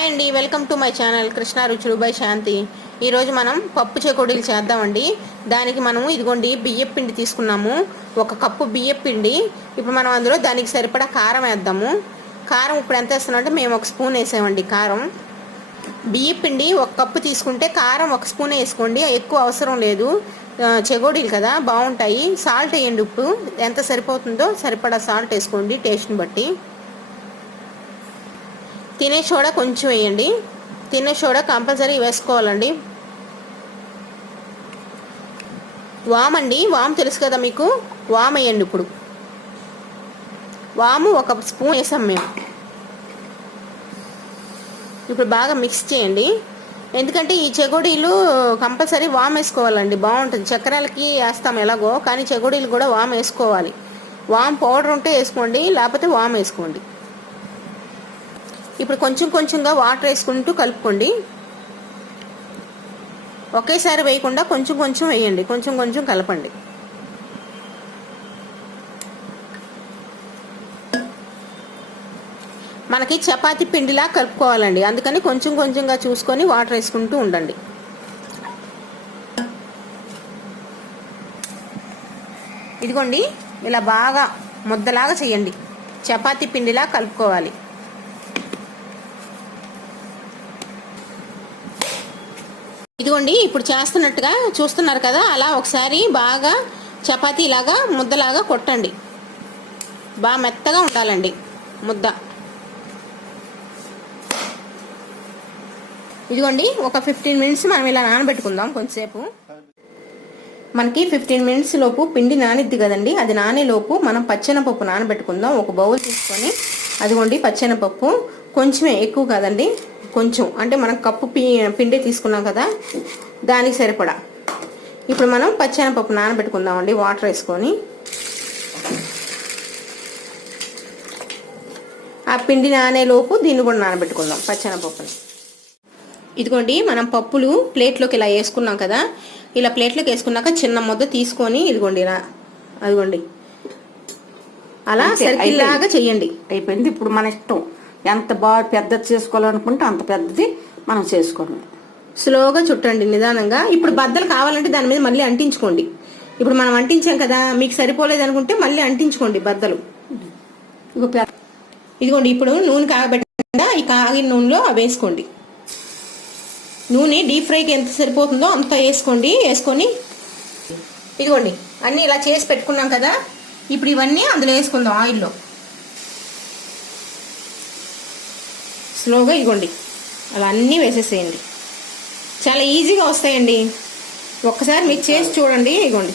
Hi అండి, welcome to my channel Krishna రుచులు by శాంతి. ఈరోజు మనం పప్పు చెకోడీలు చేద్దామండి. దానికి మనము ఇదిగోండి బియ్యం పిండి తీసుకున్నాము, 1 కప్పు బియ్యం పిండి. ఇప్పుడు మనం అందులో దానికి సరిపడా కారం వేద్దాము. కారం ఇప్పుడు ఎంత వేస్తున్నామంటే మేము 1 స్పూన్ వేసామండి కారం. బియ్యం పిండి 1 కప్పు తీసుకుంటే కారం 1 స్పూన్ వేసుకోండి, ఎక్కువ అవసరం లేదు. చెకోడీలు కదా బాగుంటాయి. సాల్ట్ వేయండి, ఉప్పు ఎంత సరిపోతుందో సరిపడా సాల్ట్ వేసుకోండి టేస్ట్ని బట్టి. తినే సోడా కొంచెం వేయండి, తినే సోడా కంపల్సరీ వేసుకోవాలండి. వామ్ అండి, వామ్ తెలుసు కదా మీకు, వామ్ వేయండి. ఇప్పుడు వాము 1 స్పూన్ వేసాం మేము. ఇప్పుడు బాగా మిక్స్ చేయండి, ఎందుకంటే ఈ చెకోడీలు కంపల్సరీ వామ్ వేసుకోవాలండి, బాగుంటుంది. చక్రాలకి వేస్తాం ఎలాగో, కానీ చెకోడీలు కూడా వామ్ వేసుకోవాలి. వామ్ పౌడర్ ఉంటే వేసుకోండి, లేకపోతే వామ్ వేసుకోండి. ఇప్పుడు కొంచెం కొంచెంగా వాటర్ వేసుకుంటూ కలుపుకోండి. ఒకేసారి వేయకుండా కొంచెం కొంచెం వేయండి, కొంచెం కొంచెం కలపండి. మనకి చపాతీ పిండిలా కలుపుకోవాలండి, అందుకని కొంచెం కొంచెంగా చూసుకొని వాటర్ వేసుకుంటూ ఉండండి. ఇదిగోండి ఇలా బాగా ముద్దలాగా చేయండి, చపాతీ పిండిలా కలుపుకోవాలి. ఇదిగోండి ఇప్పుడు చేస్తున్నట్టుగా చూస్తున్నారు కదా, అలా ఒకసారి బాగా చపాతీ లాగా ముద్దలాగా కొట్టండి. బాగా మెత్తగా ఉండాలండి ముద్ద. ఇదిగోండి ఒక 15 మినిట్స్ మనం ఇలా నానబెట్టుకుందాం కొంచెంసేపు. మనకి 15 మినిట్స్ లోపు పిండి నానిద్ది కదండి, అది నానేలోపు మనం పచ్చెనపప్పు నానబెట్టుకుందాం. 1 బౌల్ తీసుకొని అదిగోండి పచ్చెనపప్పు, కొంచెమే, ఎక్కువ కాదండి, కొంచెం, అంటే మనం కప్పు పిండి తీసుకున్నాం కదా దానికి సరిపడా. ఇప్పుడు మనం పచ్చెనపప్పు నానబెట్టుకుందామండి వాటర్ వేసుకొని. ఆ పిండి నానేలోపు దీన్ని కూడా నానబెట్టుకుందాం పచ్చెనపప్పుని. ఇదిగోండి మనం పప్పులు ప్లేట్లోకి ఇలా వేసుకున్నాం కదా, ఇలా ప్లేట్లోకి వేసుకున్నాక చిన్న ముద్ద తీసుకొని ఇదిగోండి ఇలా, అదిగోండి అలా సర్కిల్ లాగా చెయ్యండి. అయిపోయింది. ఇప్పుడు మన ఇష్టం, ఎంత బాగా పెద్దది చేసుకోవాలనుకుంటే అంత పెద్దది మనం చేసుకోండి. స్లోగా చుట్టండి నిదానంగా. ఇప్పుడు బద్దలు కావాలంటే దాని మీద మళ్ళీ అంటించుకోండి. ఇప్పుడు మనం అంటించాం కదా, మీకు సరిపోలేదు అనుకుంటే మళ్ళీ అంటించుకోండి బద్దలు. ఇదిగోండి ఇప్పుడు నూనె కాగబెట్టకుండా ఈ కాగిన నూనెలో వేసుకోండి. నూనె డీప్ ఫ్రైకి ఎంత సరిపోతుందో అంత వేసుకోండి. వేసుకొని ఇదిగోండి అన్నీ ఇలా చేసి పెట్టుకున్నాం కదా, ఇప్పుడు ఇవన్నీ అందులో వేసుకుందాం ఆయిల్లో. స్లోగా ఇదిగోండి అలా అన్నీ వేసేసేయండి, చాలా ఈజీగా వస్తాయండి. ఒక్కసారి మీరు చేసి చూడండి. ఇదిగోండి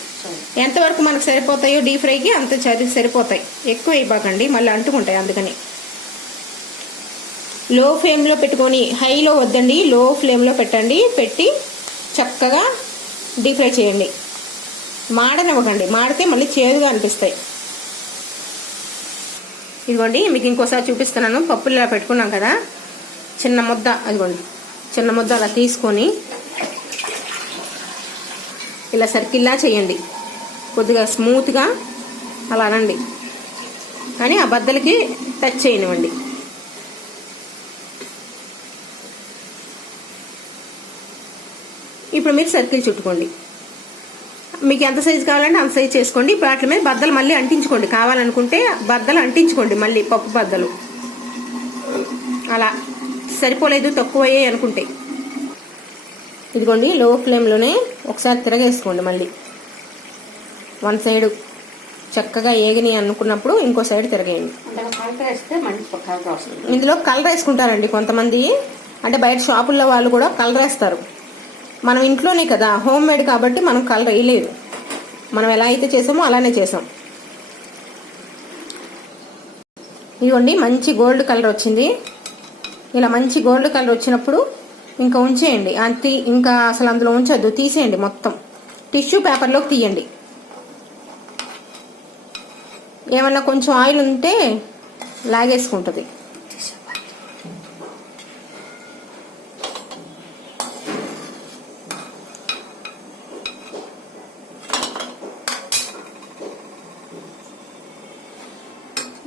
ఎంతవరకు మనకు సరిపోతాయో డీప్ ఫ్రైకి అంత సరిపోతాయి, ఎక్కువ ఇవ్వకండి మళ్ళీ అంటుకుంటాయి. అందుకని లో ఫ్లేమ్లో పెట్టుకొని, హైలో వద్దండి, లో ఫ్లేమ్లో పెట్టండి. పెట్టి చక్కగా డీప్ ఫ్రై చేయండి, మాడనివ్వకండి, మాడితే మళ్ళీ చేదుగా అనిపిస్తాయి. ఇదిగోండి మీకు ఇంకోసారి చూపిస్తున్నాను. పప్పులు ఇలా పెట్టుకున్నాం కదా, చిన్న ముద్ద, అదిగోండి చిన్న ముద్ద అలా తీసుకొని ఇలా సర్కిల్లా చేయండి, కొద్దిగా స్మూత్గా అలా అనండి, కానీ ఆ బద్దలకి టచ్ చేయనివ్వండి. ఇప్పుడు మీరు సర్కిల్ చుట్టుకోండి, మీకు ఎంత సైజు కావాలంటే అంత సైజు చేసుకోండి. ఇప్పుడు వాటి మీద బద్దలు మళ్ళీ అంటించుకోండి, కావాలనుకుంటే బద్దలు అంటించుకోండి మళ్ళీ, పప్పు బద్దలు. అలా సరిపోలేదు తక్కువ అయ్యాయి అనుకుంటే ఇదిగోండి లో ఫ్లేమ్లోనే ఒకసారి తిరగేసుకోండి. మళ్ళీ 1 సైడ్ చక్కగా ఏగిని అనుకున్నప్పుడు ఇంకో సైడ్ తిరగేయండి. ఇందులో కలర్ వేసుకుంటారండి కొంతమంది, అంటే బయట షాపుల్లో వాళ్ళు కూడా కలర్ వేస్తారు. మనం ఇంట్లోనే కదా, హోమ్ మేడ్ కాబట్టి మనం కలర్ వేయలేదు, మనం ఎలా అయితే చేసామో అలానే చేసాం. ఇదిగోండి మంచి గోల్డ్ కలర్ వచ్చింది. ఇలా మంచి గోల్డ్ కలర్ వచ్చినప్పుడు ఇంకా ఉంచేయండి, అంతే, ఇంకా అసలు అందులో ఉంచొద్దు, తీసేయండి మొత్తం. టిష్యూ పేపర్లోకి తీయండి. ఏమన్నా కొంచెం ఆయిల్ ఉంటే లాగేసుకుంటుంది.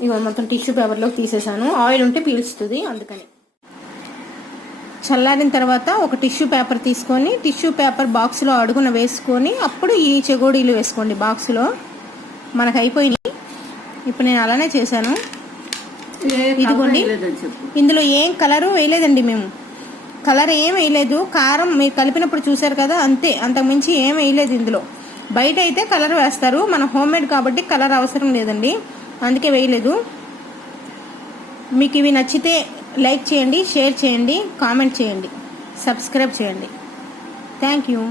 ఇవాళ మొత్తం టిష్యూ పేపర్లోకి తీసేసాను, ఆయిల్ ఉంటే పీల్చుతుంది అందుకని. చల్లారిన తర్వాత ఒక టిష్యూ పేపర్ తీసుకొని టిష్యూ పేపర్ బాక్స్లో అడుగున వేసుకొని అప్పుడు ఈ చెగోడీలు వేసుకోండి బాక్స్లో. మనకు అయిపోయినాయి. ఇప్పుడు నేను అలానే చేశాను. ఇదిగోండి, ఇందులో ఏం కలరు వేయలేదండి మేము. కలర్ ఏం వేయలేదు. కారం మీరు కలిపినప్పుడు చూసారు కదా, అంతే, అంతకుమించి ఏం వేయలేదు ఇందులో. బయట అయితే కలర్ వేస్తారు, మన హోమ్మేడ్ కాబట్టి కలర్ అవసరం లేదండి, అందుకే వేయలేదు. మీకు ఇవి నచ్చితే లైక్ చేయండి, షేర్ చేయండి, కామెంట్ చేయండి, సబ్స్క్రైబ్ చేయండి. Thank you.